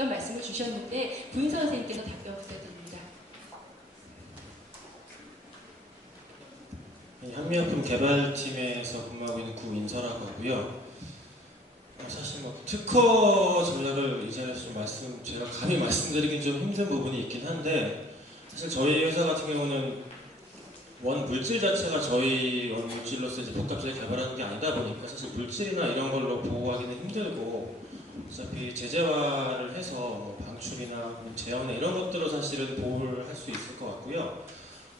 잠깐 말씀을 주셨는데 구윤서 선생님께서 답변 부탁드립니다. 현미약품 개발팀에서 근무하고 있는 구인서라고 하고요. 사실 뭐 특허 전략을 이 자리에서 좀 제가 감히 말씀드리긴 좀 힘든 부분이 있긴 한데, 사실 저희 회사 같은 경우는 원 물질 자체가 저희 원 물질로서 이제 복합제를 개발하는 게 아니다 보니까 사실 물질이나 이런 걸로 보호하기는 힘들고, 어차피 제재화를 해서 뭐 방출이나 재현이나 이런 것들로 사실은 보호를 할 수 있을 것 같고요.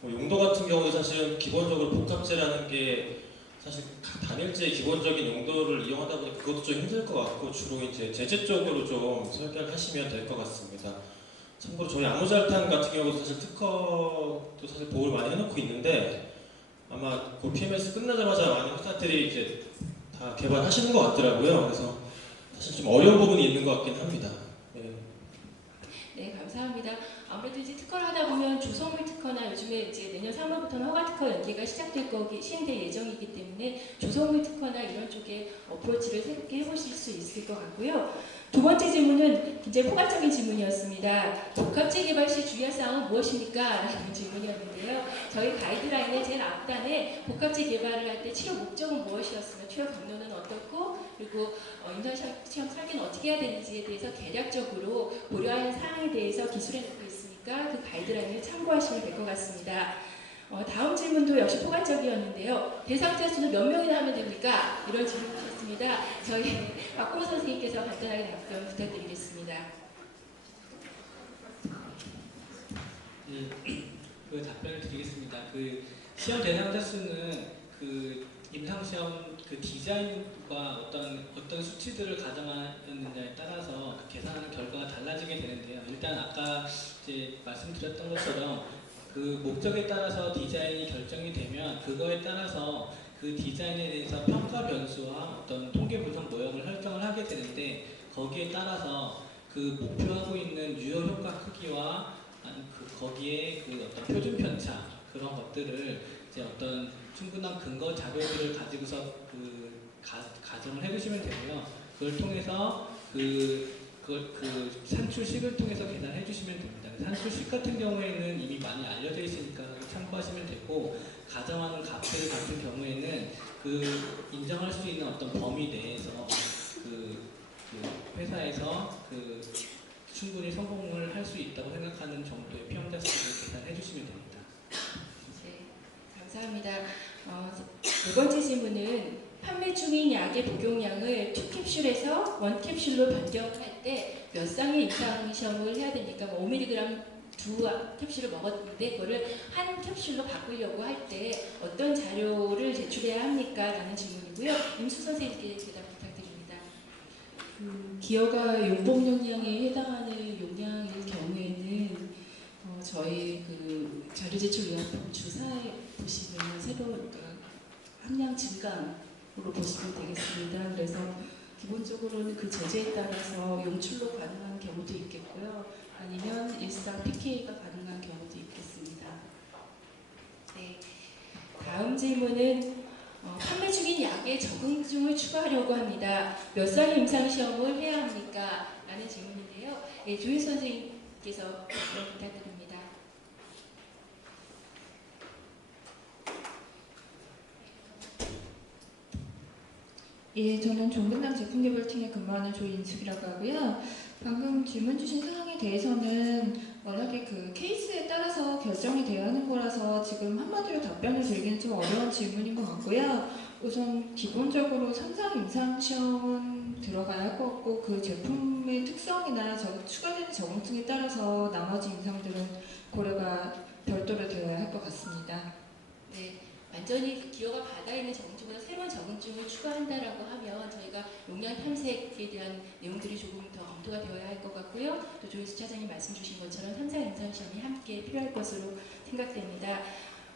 뭐 용도 같은 경우도 사실은 기본적으로 복합제라는 게 사실 단일제의 기본적인 용도를 이용하다 보니 그것도 좀 힘들 것 같고, 주로 이제 제재 쪽으로 좀 설계를 하시면 될 것 같습니다. 참고로 저희 아무잘탄 같은 경우도 사실 특허도 사실 보호를 많이 해놓고 있는데, 아마 그 PMS 끝나자마자 많은 회사들이 이제 다 개발하시는 것 같더라고요. 그래서 사실 좀 어려운 부분이 있는 것 같긴 합니다. 네. 네, 감사합니다. 아무래도 이제 특허를 하다 보면 조성물 특허나 요즘에 이제 내년 3월부터는 허가 특허 연계가 시행될 예정이기 때문에 조성물 특허나 이런 쪽에 어프로치를 새롭게 해보실 수 있을 것 같고요. 두 번째 질문은 굉장히 포괄적인 질문이었습니다. 복합제 개발 시 주의할 사항은 무엇입니까? 라는 질문이었는데요. 저희 가이드라인의 제일 앞단에 복합제 개발을 할 때 치료 목적은 무엇이었으며 치료 경로는 어떻고, 그리고 임상 시험 설계는 어떻게 해야 되는지에 대해서 개략적으로 고려하는 사항에 대해서 기술해 놓고 있으니까 그 가이드라인을 참고하시면 될 것 같습니다. 다음 질문도 역시 포괄적이었는데요. 대상자 수는 몇 명이나 하면 됩니까? 이런 질문 주셨습니다. 저희 박홍 선생님께서 간단하게 답변 부탁드리겠습니다. 그 답변을 드리겠습니다. 그 시험 대상자 수는 그 임상 시험 그 디자인과 어떤 수치들을 가정하였느냐에 따라서 그 계산하는 결과가 달라지게 되는데요. 일단 아까 이제 말씀드렸던 것처럼 그 목적에 따라서 디자인이 결정이 되면 그거에 따라서 그 디자인에 대해서 평가 변수와 어떤 통계 분석 모형을 설정을 하게 되는데, 거기에 따라서 그 목표하고 있는 유효 효과 크기와 거기에 그 어떤 표준 편차 그런 것들을 이제 어떤 충분한 근거 자료들을 가지고서 그 가정을 해주시면 되고요. 그걸 통해서 그 산출식을 통해서 계산해 주시면 됩니다. 산출식 같은 경우에는 이미 많이 알려져 있으니까 참고하시면 되고, 가정하는 값들 같은 경우에는 그 인정할 수 있는 어떤 범위 내에서 그 회사에서 충분히 성공을 할 수 있다고 생각하는 정도의 피험자 수를 계산해 주시면 됩니다. 네, 감사합니다. 네 번째 질문은 판매 중인 약의 복용량을 2캡슐에서 1캡슐로 변경할 때 몇 쌍의 임상 시험을 해야 됩니까? 5mg 2캡슐을 먹었는데 그거를 한 캡슐로 바꾸려고 할 때 어떤 자료를 제출해야 합니까? 라는 질문이고요. 임수 선생님께 대답 부탁드립니다. 기여가 용법 용량에 해당하는 용량일 경우에는 저희 그 자료 제출 의약품 주사에 보시면 새로운 함량 증가로 보시면 되겠습니다. 그래서 기본적으로는 그 제재에 따라서 용출로 가능한 경우도 있겠고요. 아니면 일상 PK가 가능한 경우도 있겠습니다. 네. 다음 질문은 판매 중인 약에 적응증을 추가하려고 합니다. 몇 쌍의 임상시험을 해야 합니까? 라는 질문인데요. 예, 조인 선생님께서 부탁드립니다. 예, 저는 종근당 제품개발팀에 근무하는 조인숙이라고 하고요. 방금 질문 주신 사항에 대해서는 워낙에 그 케이스에 따라서 결정이 되어야 하는 거라서 지금 한마디로 답변을 드리기는 좀 어려운 질문인 것 같고요. 우선 기본적으로 3상 임상 시험은 들어가야 할 것 같고, 그 제품의 특성이나 추가되는 적응증에 따라서 나머지 임상들은 고려가 별도로 되어야 할 것 같습니다. 네. 완전히 그 기여가 바다에 있는 적응증보다 새로운 적응증을 추가한다라고 하면 저희가 용량 탐색에 대한 내용들이 조금 더 검토가 되어야 할 것 같고요. 또 조인수 차장님 말씀 주신 것처럼 3사 임상시험이 함께 필요할 것으로 생각됩니다.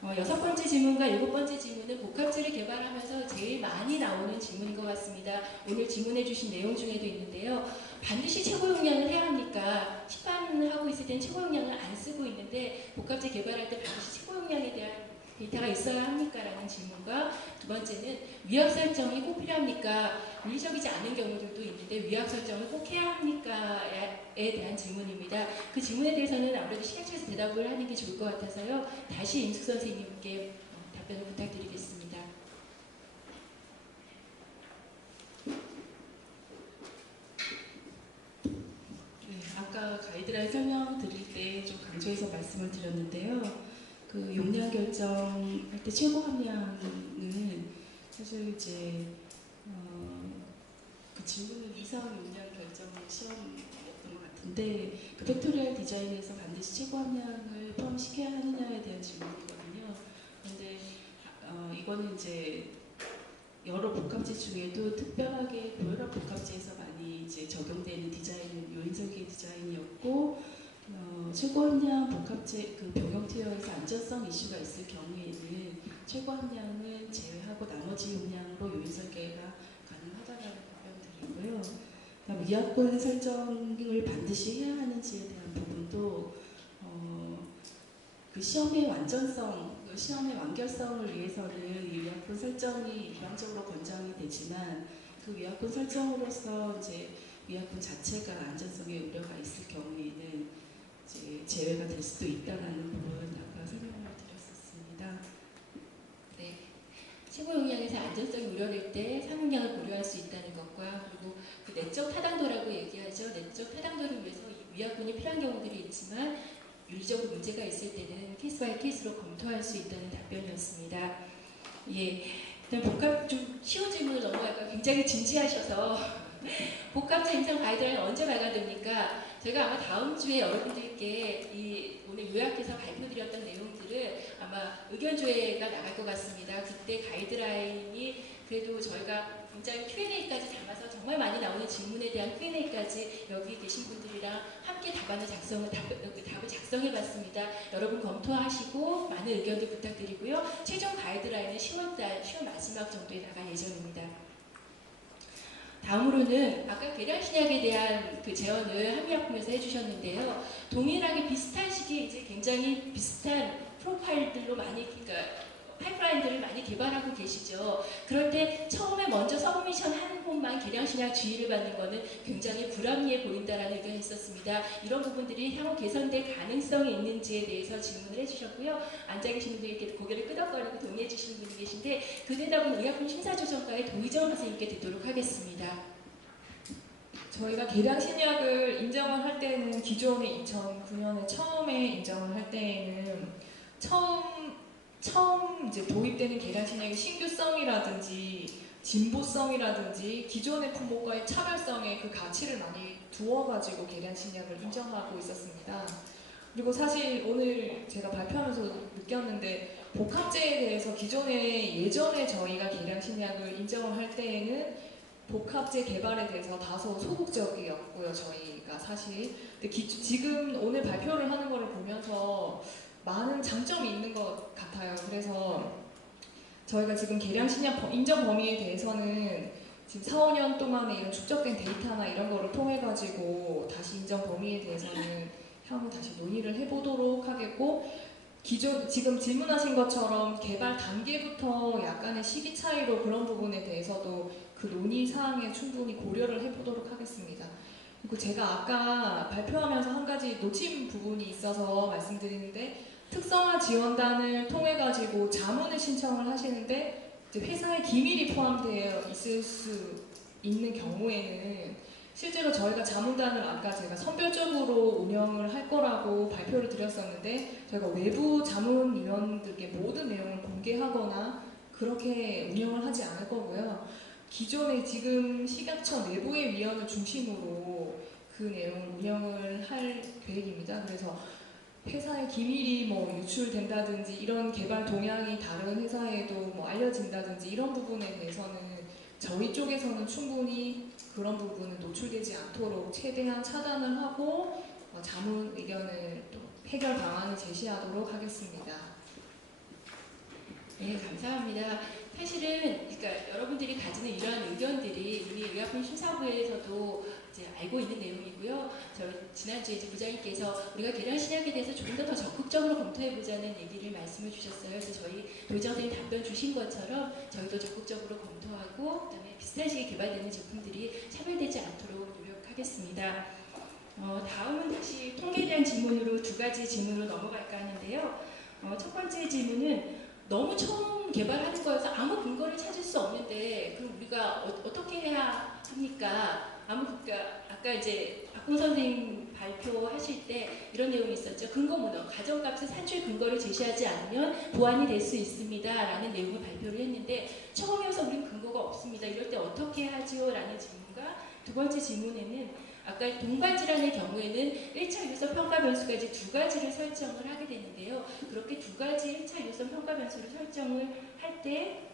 6번째 질문과 7번째 질문은 복합제를 개발하면서 제일 많이 나오는 질문인 것 같습니다. 오늘 질문해 주신 내용 중에도 있는데요. 반드시 최고 용량을 해야 합니까? 시판하고 있을 때는 최고 용량을 안 쓰고 있는데 복합제 개발할 때 반드시 최고 용량에 대한 데이터가 있어야 합니까?라는 질문과 두 번째는 위약 설정이 꼭 필요합니까? 윤리적이지 않은 경우들도 있는데 위약 설정을 꼭 해야 합니까?에 대한 질문입니다. 그 질문에 대해서는 아무래도 시각처에서 대답을 하는 게 좋을 것 같아서요. 다시 임숙 선생님께 답변을 부탁드리겠습니다. 네, 아까 가이드라인 설명 드릴 때 좀 강조해서 말씀을 드렸는데요. 그 용량 결정할 때 최고 함량은 사실 이제 그 질문은 이상 용량 결정 시험이었던 것 같은데 그 팩토리얼 디자인에서 반드시 최고 함량을 포함시켜야 하느냐에 대한 질문이거든요. 그런데 이거는 이제 여러 복합재 중에도 특별하게 고혈압 복합재에서 많이 이제 적용되는 디자인은 요인설계 디자인이었고 최고 함량 복합재 그 병용 투여에서 안전성 이슈가 있을 경우에는 최고 함량은 제외하고 나머지 용량으로 요인설계가 가능하다라는 답변 드리고요. 그다음 위약분 설정을 반드시 해야 하는지에 대한 부분도 그 시험의 완전성, 그 시험의 완결성을 위해서는 이 위약분 설정이 일반적으로 권장이 되지만 그 위약분 설정으로서 이제 위약분 자체가 안전성에 우려가 있을 경우에는 이제 제외가 될 수도 있다라는 부분 아까 설명을 드렸었습니다. 네. 최고 용량에서 안전성이 우려될 때 상용량을 고려할 수 있다는 것과 그리고 그 내적 타당도라고 얘기하죠. 내적 타당도를 위해서 이 위약분이 필요한 경우들이 있지만 윤리적으로 문제가 있을 때는 케이스 바이 케이스로 검토할 수 있다는 답변이었습니다. 예. 복합 좀 쉬운 질문을 넘어갈까 굉장히 진지하셔서 복합재 임상 가이드라인 언제 발간됩니까? 제가 아마 다음 주에 여러분들께 이 오늘 요약해서 발표드렸던 내용들을 아마 의견조회가 나갈 것 같습니다. 그때 가이드라인이 그래도 저희가 굉장히 Q&A까지 담아서 정말 많이 나오는 질문에 대한 Q&A까지 여기 계신 분들이랑 함께 답을 작성해봤습니다. 여러분 검토하시고 많은 의견들 부탁드리고요. 최종 가이드라인은 10월 마지막 정도에 나갈 예정입니다. 다음으로는 아까 계량신약에 대한 그 제언을 한의약품에서 해주셨는데요. 동일하게 비슷한 시기에 이제 굉장히 비슷한 프로파일들로 많이 그러니까 파이프라인들을 많이 개발하고 계시죠. 그럴 때 처음에 먼저 서브미션 하는 곳만 계량신약 주의를 받는 것은 굉장히 불합리해 보인다라는 의견이 있었습니다. 이런 부분들이 향후 개선될 가능성이 있는지에 대해서 질문을 해주셨고요. 앉아 계신 분들이 이렇게 고개를 끄덕거리고 동의해 주시는 분이 계신데 그 대답은 의약품 심사조정과의 도의정 선생님께 듣도록 하겠습니다. 저희가 계량신약을 인정을 할 때는 기존에 2009년에 처음에 인정을 할 때에는 처음 이제 도입되는 계량신약의 신규성이라든지 진보성이라든지 기존의 품목과의 차별성에 그 가치를 많이 두어가지고 계량신약을 인정하고 있었습니다. 그리고 사실 오늘 제가 발표하면서 느꼈는데 복합재에 대해서 예전에 저희가 계량신약을 인정을 할 때에는 복합재 개발에 대해서 다소 소극적이었고요, 저희가 사실. 근데 지금 오늘 발표를 하는 거를 보면서 많은 장점이 있는 것 같아요. 그래서 저희가 지금 계량신약 인정 범위에 대해서는 지금 4, 5년 동안에 이런 축적된 데이터나 이런 거를 통해 가지고 다시 인정 범위에 대해서는 향후 다시 논의를 해보도록 하겠고, 지금 질문하신 것처럼 개발 단계부터 약간의 시기 차이로 그런 부분에 대해서도 그 논의 사항에 충분히 고려를 해보도록 하겠습니다. 그리고 제가 아까 발표하면서 한 가지 놓친 부분이 있어서 말씀드리는데, 특성화 지원단을 통해 가지고 자문을 신청을 하시는데 이제 회사의 기밀이 포함되어 있을 수 있는 경우에는 실제로 저희가 자문단을 아까 제가 선별적으로 운영을 할 거라고 발표를 드렸었는데, 저희가 외부 자문위원들께 모든 내용을 공개하거나 그렇게 운영을 하지 않을 거고요. 기존에 지금 식약처 내부의 위원을 중심으로 그 내용을 운영을 할 계획입니다. 그래서 회사의 기밀이 유출된다든지 이런 개발 동향이 다른 회사에도 알려진다든지 이런 부분에 대해서는 저희 쪽에서는 충분히 그런 부분은 노출되지 않도록 최대한 차단을 하고 자문 의견을 또 해결 방안을 제시하도록 하겠습니다. 네, 감사합니다. 사실은 그러니까 여러분들이 가지는 이러한 의견들이 우리 의약품 심사부에서도 이제 알고 있는 내용이고요. 저희 지난주에 이제 부장님께서 우리가 계량 신약에 대해서 조금 더 적극적으로 검토해보자는 얘기를 말씀해 주셨어요. 그래서 저희 도의장선생님 답변 주신 것처럼 저희도 적극적으로 검토하고 그다음에 비슷한 시기에 개발되는 제품들이 차별되지 않도록 노력하겠습니다. 다음은 다시 통계에 대한 질문으로 두 가지 질문으로 넘어갈까 하는데요. 첫 번째 질문은 너무 처음 개발하는 거여서 아무 근거를 찾을 수 없는데 그럼 우리가 어떻게 해야 합니까? 아까 이제 박홍 선생님 발표하실 때 이런 내용이 있었죠. 근거 문헌, 가정값의 산출 근거를 제시하지 않으면 보완이 될 수 있습니다. 라는 내용을 발표를 했는데 처음이어서 우리는 근거가 없습니다. 이럴 때 어떻게 하지요? 라는 질문과 두 번째 질문에는 아까 동반 질환의 경우에는 1차 유선 평가 변수까지 두 가지를 설정을 하게 되는데요. 그렇게 두 가지 1차 유선 평가 변수를 설정을 할 때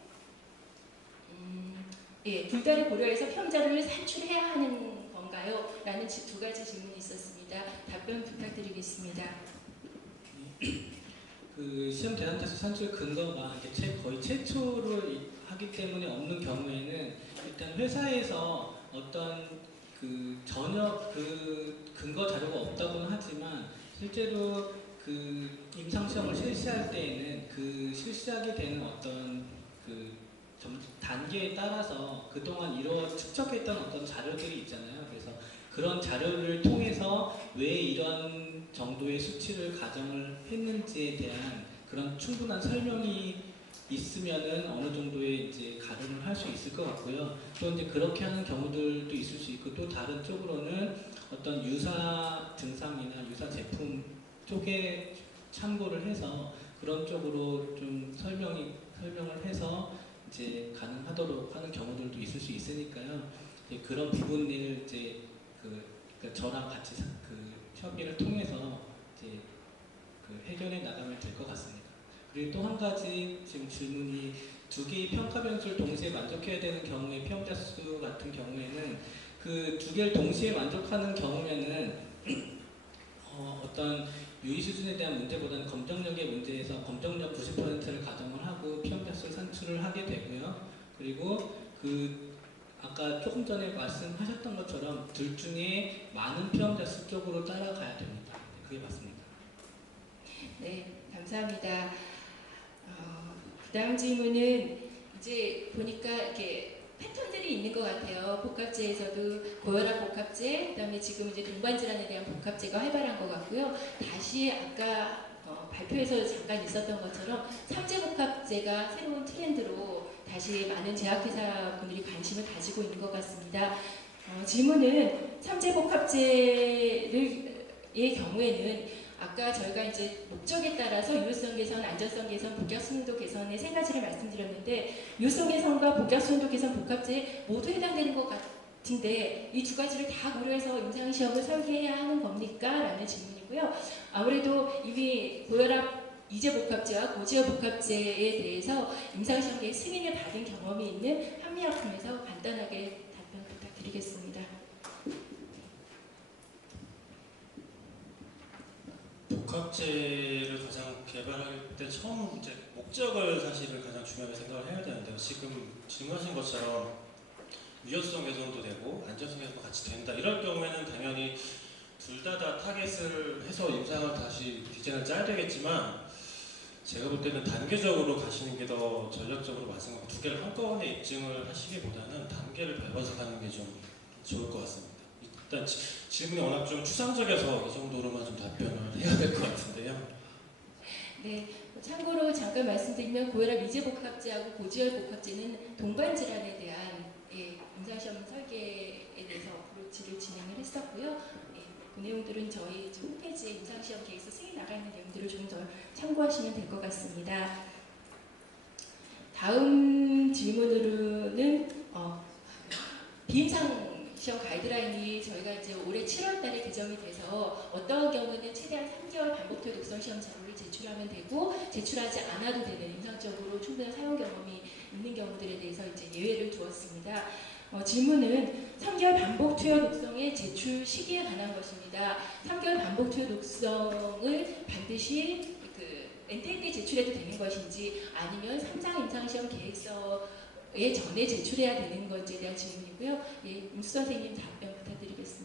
둘다를 고려해서 평자를 산출해야 하는 건가요? 라는 두 가지 질문이 있었습니다. 답변 부탁드리겠습니다. 그 시험 대상자수 산출 근거가 이렇게 거의 최초로 하기 때문에 없는 경우에는 일단 회사에서 어떤 전혀 근거 자료가 없다고는 하지만 실제로 임상시험을 실시할 때에는 실시하게 되는 어떤 단계에 따라서 그동안 축적했던 어떤 자료들이 있잖아요. 그래서 그런 자료를 통해서 왜 이런 정도의 수치를 가정을 했는지에 대한 그런 충분한 설명이 있으면은 어느 정도의 이제 가름을 할 수 있을 것 같고요. 또 이제 그렇게 하는 경우들도 있을 수 있고 또 다른 쪽으로는 어떤 유사 증상이나 유사 제품 쪽에 참고를 해서 그런 쪽으로 좀 설명을 해서 이제 가능하도록 하는 경우들도 있을 수 있으니까요. 이제 그런 부분을 이제 그러니까 저랑 같이 협의를 통해서 이제 해결해 나가면 될 것 같습니다. 그리고 또 한 가지 지금 질문이 두 개의 평가 변수를 동시에 만족해야 되는 경우에 피험자 수 같은 경우에는 그 두 개를 동시에 만족하는 경우에는 어떤 유의 수준에 대한 문제보다는 검정력의 문제에서 검정력 90%를 가정을 하고 피험자 수 산출을 하게 되고요. 그리고 아까 조금 전에 말씀하셨던 것처럼 둘 중에 많은 피험자 수 쪽으로 따라가야 됩니다. 그게 맞습니다. 네, 감사합니다. 다음 질문은 이제 보니까 이렇게 패턴들이 있는 것 같아요. 복합제에서도 고혈압 복합제, 그다음에 지금 이제 동반 질환에 대한 복합제가 활발한 것 같고요. 다시 아까 발표에서 잠깐 있었던 것처럼 3제 복합제가 새로운 트렌드로 다시 많은 제약회사 분들이 관심을 가지고 있는 것 같습니다. 질문은 3제 복합제의 경우에는 아까 저희가 이제 목적에 따라서 유효성 개선, 안전성 개선, 복약 순도 개선의 세 가지를 말씀드렸는데 유효성 개선과 복약 순도 개선 복합제에 모두 해당되는 것 같은데 이 두 가지를 다 고려해서 임상시험을 설계해야 하는 겁니까? 라는 질문이고요. 아무래도 이미 고혈압 2제 복합제와 고지혈 복합제에 대해서 임상시험에 승인을 받은 경험이 있는 한미약품에서 간단하게 답변 부탁드리겠습니다. 복합제를 가장 개발할 때 처음 이제 목적을 사실은 가장 중요하게 생각을 해야 되는데요. 지금 질문하신 것처럼 유효성 개선도 되고 안전성 개선도 같이 된다. 이럴 경우에는 당연히 둘 다 타겟을 해서 임상을 다시 디자인을 짜야 되겠지만 제가 볼 때는 단계적으로 가시는 게 더 전략적으로 맞는 것 같고 두 개를 한꺼번에 입증을 하시기보다는 단계를 밟아서 가는 게 좀 좋을 것 같습니다. 일단 질문이 워낙 좀 추상적이어서 이 정도로만 좀 답변을 해야 될 것 같은데요. 네, 참고로 잠깐 말씀드리면 고혈압 2제 복합제하고 고지혈 복합제는 동반 질환에 대한 임상시험 설계에 대해서 어프로치를 진행을 했었고요. 그 내용들은 저희 홈페이지에 임상시험 계획서 승인 나가 있는 내용들을 좀 더 참고하시면 될 것 같습니다. 다음 질문으로는 비임상 시험 가이드라인이 저희가 이제 올해 7월달에 개정이 돼서 어떤 경우는 최대한 3개월 반복토 독성 시험 자료를 제출하면 되고 제출하지 않아도 되는 임상적으로 충분한 사용 경험이 있는 경우들에 대해서 이제 예외를 두었습니다. 질문은 3개월 반복 투여 독성의 제출 시기에 관한 것입니다. 3개월 반복 투여 독성을 반드시 NTN에 제출해도 되는 것인지 아니면 3장 임상시험 계획서에 전에 제출해야 되는 건지에 대한 질문이고요. 임수 선생님 답변 부탁드리겠습니다.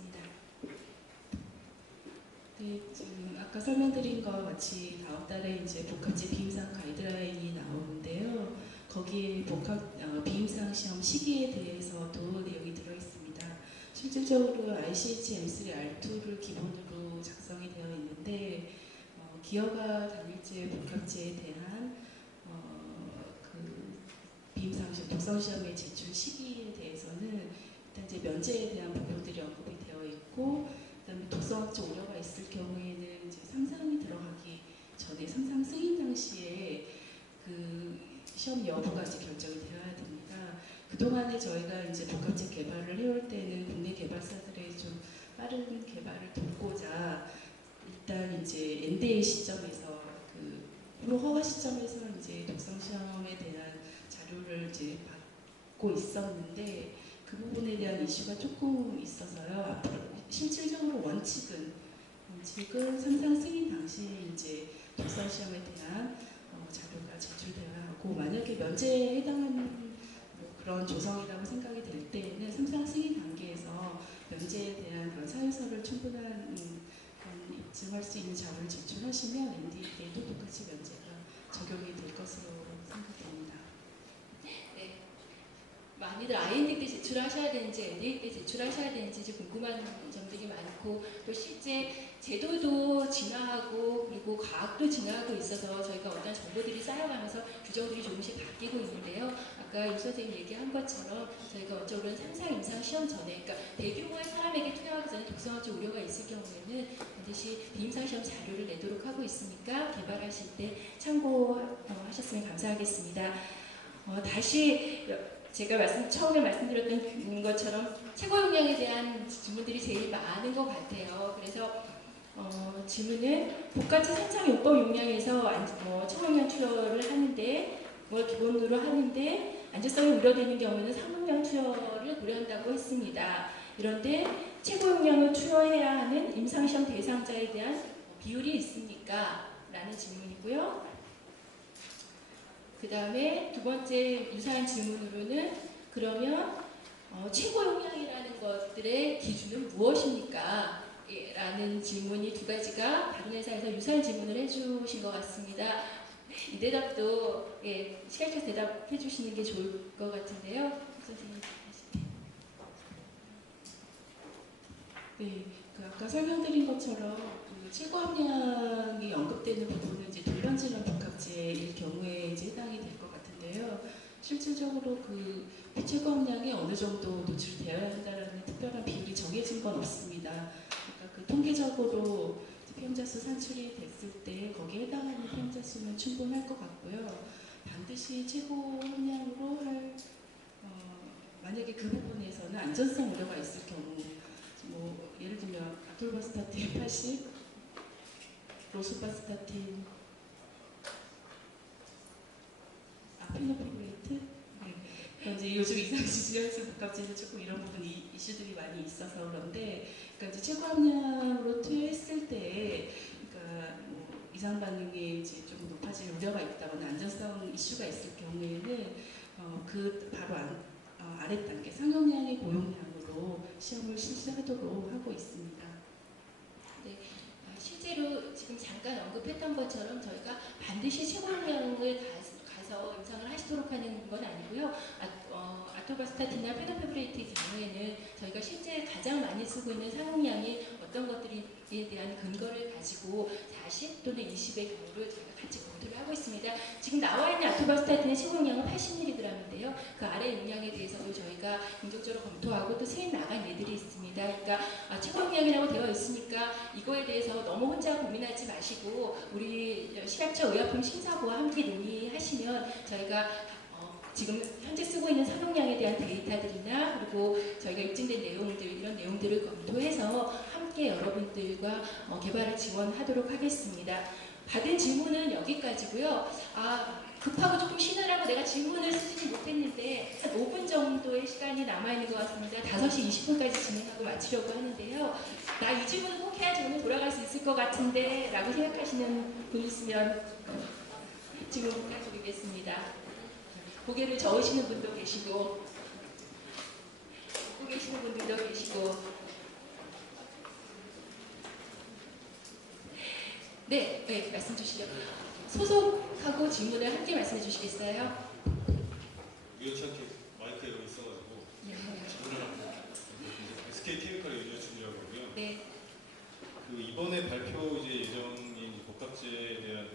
네, 지금 아까 설명드린 것 같이 다음 달에 이제 복합제 비임상 가이드라인이 나오는데요. 거기에 비임상 시험 시기에 대해서도 내용이 들어 있습니다. 실질적으로 ICH M3R2를 기본으로 작성이 되어 있는데 기여가 단일제 복합제에 대한 그 비임상 시험 독성 시험의 제출 시기에 대해서는 일단 이제 면제에 대한 부분들이 언급이 되어 있고, 그다음에 독성학적 우려가 있을 경우에는 이제 상상이 들어가기 전에 상상 승인 당시에 그 시험 여부가 이제 결정이 되어야 됩니다. 그동안에 저희가 이제 복합제 개발을 해올 때는 국내 개발사들의 좀 빠른 개발을 돕고자 일단 이제 NDA 시점에서 그 프로 허가 시점에서 이제 독성 시험에 대한 자료를 이제 받고 있었는데 그 부분에 대한 이슈가 조금 있어서요. 앞으로 실질적으로 원칙은 상상 승인 당시에 이제 독성 시험에 대한 자료가 제출되어야 하고, 만약에 면제에 해당하는 그런 조성이라고 생각이 될 때에는 상상 승인 단계에서 면제에 대한 그런 사유서를 충분한 입증할 수 있는 자료를 제출하시면 NDA에도 똑같이 면제가 적용이 될 것으로 생각됩니다. 네. 많이들 IND 때 제출하셔야 되는지 NDA 때 제출하셔야 되는지 이제 궁금한 점들이 많고, 또 실제 제도도 진화하고 그리고 과학도 진화하고 있어서 저희가 어떤 정보들이 쌓여가면서 규정들이 조금씩 바뀌고 있는데요. 아까 유 선생님 얘기한 것처럼 저희가 원적으로는 상상 임상 시험 전에, 그러니까 대규모의 사람에게 투여하기 전에 독성학적 우려가 있을 경우에는 반드시 비임상 시험 자료를 내도록 하고 있으니까 개발하실 때 참고하셨으면 감사하겠습니다. 다시 제가 처음에 말씀드렸던 것처럼 최고 역량에 대한 질문들이 제일 많은 것 같아요. 그래서 질문은 복합제 산창 용법 용량에서 최고 역량 투여를 하는데 뭘 기본으로 하는데 안전성이 우려되는 경우에는 상용량 투여를 고려한다고 했습니다. 이런데 최고 역량을 투여해야 하는 임상시험 대상자에 대한 비율이 있습니까? 라는 질문이고요. 그 다음에 두 번째 유사한 질문으로는 그러면 최고 역량이라는 것들의 기준은 무엇입니까? 라는 질문이 두 가지가 다른 회사에서 유사한 질문을 해주신 것 같습니다. 이 대답도 시각적 대답해 주시는 게 좋을 것 같은데요. 선생님. 네, 아까 설명드린 것처럼 그 최고 함량이 언급되는 부분은 이제 돌변질환 복합제일 경우에 이제 해당이 될 것 같은데요. 실질적으로 그 최고 함량이 어느 정도 노출되어야 한다는 특별한 비율이 정해진 건 없습니다. 그러니까 그 통계적으로 피험자 수 산출이 됐을 때 거기에 해당하는 피험자 수는 충분할 것 같고요. 반드시 최고 함량으로 만약에 그 부분에서는 안전성 우려가 있을 경우, 예를 들면 아톨바스타틴 80, 로수바스타틴, 아피노피브레이트, 이제 요즘 이상시지혈증 복합제에서 조금 이런 부분이 이슈들이 많이 있어서 그런데, 그러니까 이제 최고 함량으로 투여했을 때, 그러니까 이상 반응이 이제 좀 높아질 우려가 있다거나 안전성 이슈가 있을 경우에는 그 바로 아래 단계 상용량의 고용량으로 시험을 실시하도록 하고 있습니다. 네, 실제로 지금 잠깐 언급했던 것처럼 저희가 반드시 최고 역량을 가서 임상을 하시도록 하는 건 아니고요. 아토바스타틴이나 페노페브레이트의 경우에는 저희가 실제 가장 많이 쓰고 있는 상용량이 어떤 것들에 대한 근거를 가지고 40 또는 20의 경우를 저희가 같이 검토를 하고 있습니다. 지금 나와 있는 아토바스타틴의 최고용량은 80mg인데요. 그 아래 용량에 대해서도 저희가 긍정적으로 검토하고 또 세인 나간 예들이 있습니다. 그러니까 최고용량이라고 되어 있으니까 이거에 대해서 너무 혼자 고민하지 마시고 우리 식약처 의약품 심사부와 함께 논의하시면 저희가 지금 현재 쓰고 있는 상용량에 대한 데이터들이나 그리고 저희가 입증된 내용들 이런 내용들을 검토해서 함께 여러분들과 개발을 지원하도록 하겠습니다. 받은 질문은 여기까지고요. 급하고 조금 쉬느라고 내가 질문을 쓰지 못했는데 한 5분 정도의 시간이 남아있는 것 같습니다. 5시 20분까지 진행하고 마치려고 하는데요. 나 이 질문을 꼭 해야지 오늘 돌아갈 수 있을 것 같은데 라고 생각하시는 분 있으면 질문 부탁드리겠습니다. 고개를 저으시는 분도 계시고 웃고 계시는 분들도 계시고 네, 네, 말씀 주시죠. 소속하고 질문을 함께 말씀해 주시겠어요? 우연찮게 마이크 여기 있어가지고 네. SK케미칼의 윤여준이라고 하고요. 네, 그 이번에 발표 이제 예정인 복합제에 대한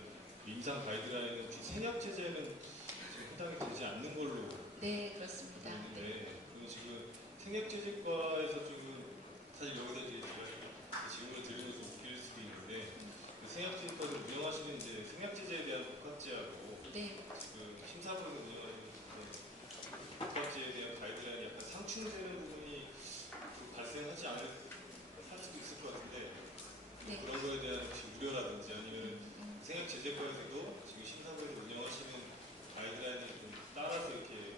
임상 가이드라인은 생약 제재는 지금 해당이 되지 않는 걸로 네, 그렇습니다. 네. 보이는데 그럼 지금 생약제재과에서 지금 사실 여기서 이제 제가 질문을 드리는 건 좀 웃길 수도 있는데 그 생약제재과를 운영하시는 이제 생약제재에 대한 복합제하고 네, 그 심사부를 운영하시는 복합제에 대한 가이드라인이 약간 상충되는 부분이 좀 발생하지 않을 할 수도 있을 것 같은데 네. 그런 거에 대한 혹시 우려라든지 아니면 생약제재과에서도 지금 심사부에서 운영하시는 가이드라인을 좀 따라서 이렇게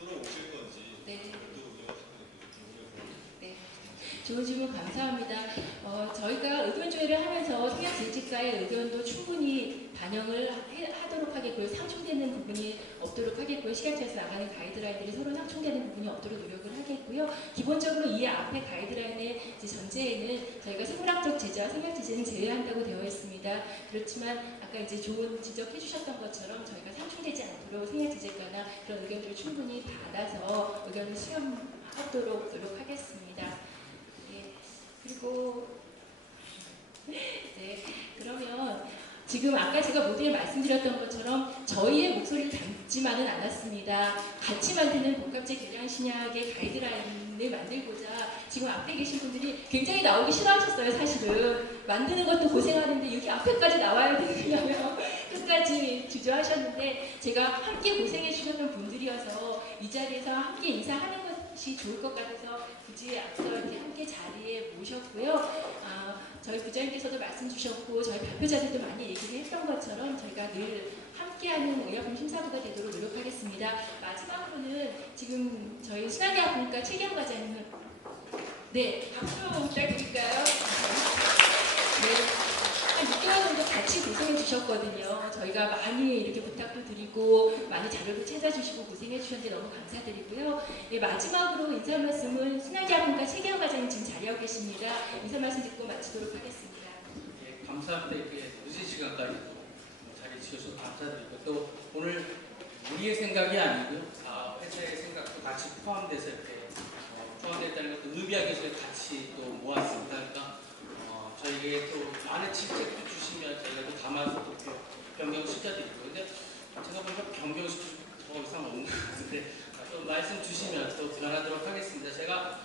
끌어오실 건지 네. 별도로 운영하시는 건지 궁금해서 네. 좋은 질문 감사합니다. 저희가 의견 조회를 하면서 생약제재과의 의견도 충분히 반영을 하도록 하겠고요. 상충되는 부분이 없도록 하겠고요. 식약처에서 나가는 가이드라인들이 서로 상충되는 부분이 없도록 노력을 하겠고요. 기본적으로 이 앞에 가이드라인의 이제 전제에는 저희가 생물학적 제재와 생약제재는 제외한다고 되어 있습니다. 그렇지만 아까 이제 좋은 지적해 주셨던 것처럼 저희가 상충되지 않도록 생약제재과나 그런 의견들을 충분히 받아서 의견을 수렴하도록 노력하겠습니다. 예. 그리고 네, 그러면 지금 아까 제가 모두에 말씀드렸던 것처럼 저희의 목소리를 담지만은 않았습니다. 같이 만드는 복합제 계량 신약의 가이드라인을 만들고자 지금 앞에 계신 분들이 굉장히 나오기 싫어하셨어요. 사실은 만드는 것도 고생하는데 여기 앞에까지 나와야 되느냐며 끝까지 주저하셨는데 제가 함께 고생해 주셨던 분들이어서 이 자리에서 함께 인사하는 것이 좋을 것 같아서 굳이 앞서 이렇게 함께 자리에 모셨고요. 저희 부장님께서도 말씀 주셨고 저희 발표자들도 많이 얘기를 했던 것처럼 저희가 늘 함께하는 의약품 심사부가 되도록 노력하겠습니다. 마지막으로는 지금 저희 신한대학교니까 최기영 과장님, 네, 박수 부탁드릴까요? 네. 한 6개월 정도 같이 고생해 주셨거든요. 저희가 많이 이렇게 부탁도 드리고 많이 자료도 찾아주시고 고생해 주셨는데 너무 감사드리고요. 네, 마지막으로 인사 말씀은 신한대학교니까 최기영 과장님 지금 자리하고 계십니다. 인사 말씀 듣고 마치도록 하겠습니다. 예, 감사합니다. 이렇게 늦은 시간까지 자리해 주셔서 감사드리고 또 오늘 우리의 생각이 아니고요. 회사의 생각도 같이 포함돼서 이렇게 포함됐다는 것도 의미하게 저희 같이 또 모았습니다. 그러니까 저희에게 또 많은 질책도 주시면 저희가 또 담아서 또 변경시켜드리고 근데 제가 보니까 변경시킬 더 이상 없는 것 같은데 또 말씀 주시면 또 변하도록 하겠습니다. 제가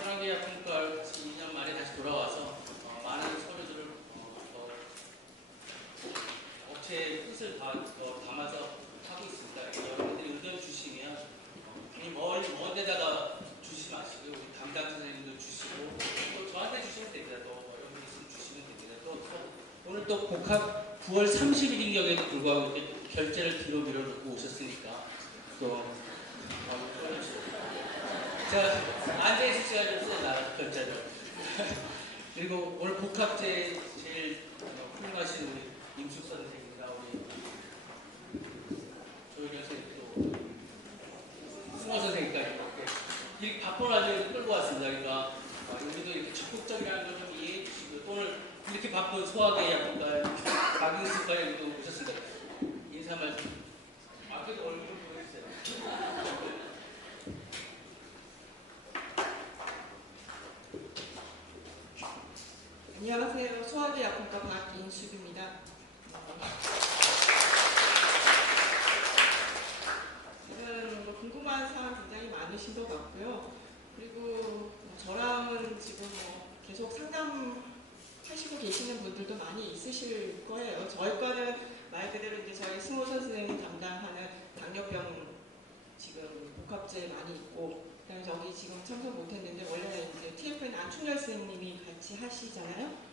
수랑계약품과 2년 만에 다시 돌아와서 많은 서류들을 업체의 뜻을 담아서 하고 있습니다. 여러분들이 의견 주시면 괜히 먼 데다가 주시지 마시고 우리 담당 선생님도 주시고 또 저한테 주시면 됩니다. 또 여러분들 있으면 주시면 됩니다. 또 오늘 또 복합 9월 30일인경에도 불구하고 이렇게 결제를 뒤로 밀어놓고 오셨으니까 또 제가 앉아있을 시간이 없어서 나갈 결제를 그리고 오늘 복합제 제일 훌륭하신 우리 임숙 선생님이나 우리 조윤영 선생님 또 승호 선생님까지 이렇게 바쁜 와중에 끌고 왔습니다. 그러니까 우리도 이렇게 적극적이라는 걸 좀 이해해 주시고 오늘 이렇게 바쁜 소화계 약국과 박인숙과에도 오셨습니다. 인사 말씀. 그래도 얼굴 좀 보여주세요. 안녕하세요. 소화기 약품과 박인숙입니다. 지금 궁금한 사항 굉장히 많으신 것 같고요. 그리고 저랑은 지금 계속 상담하시고 계시는 분들도 많이 있으실 거예요. 저희 과는 말 그대로 이제 저희 승호 선생님이 담당하는 당뇨병 지금 복합제 많이 있고 그다음에 저기 지금 참석 못했는데 원래 이제 TFN 안충렬 선생님이 같이 하시잖아요.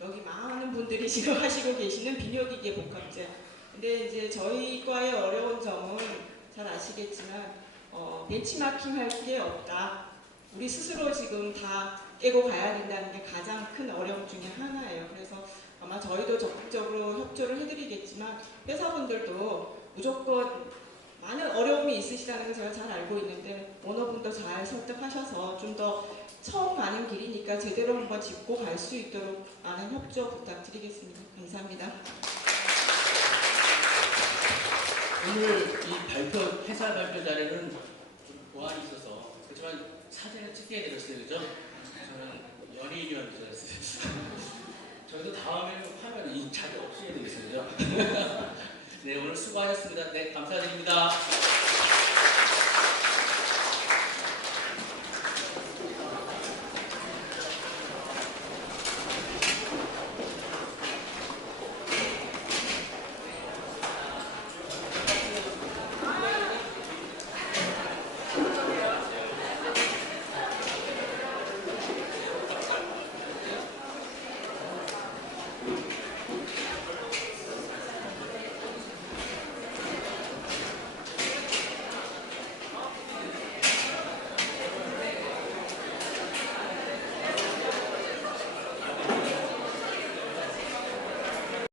여기 많은 분들이 지금 하시고 계시는 비뇨기계 복합제. 근데 이제 저희 과의 어려운 점은 잘 아시겠지만 벤치마킹 할 게 없다. 우리 스스로 지금 다 깨고 가야 된다는 게 가장 큰 어려움 중에 하나예요. 그래서 아마 저희도 적극적으로 협조를 해드리겠지만 회사분들도 무조건 많은 어려움이 있으시다는 걸 제가 잘 알고 있는데 오너분도 잘 설득하셔서 좀 더 처음 가는 길이니까 제대로 한번 짚고 갈 수 있도록 많은 협조 부탁드리겠습니다. 감사합니다. 오늘 이 회사 발표 자리는 좀 보안이 있어서 그렇지만 사진을 찍게 되었어요, 그죠? 저는 연예인이라는 줄 알았어요. 저희도 다음에는 화면 이 자리 없애야 되겠어요, 그죠? 네, 오늘 수고하셨습니다. 네, 감사드립니다.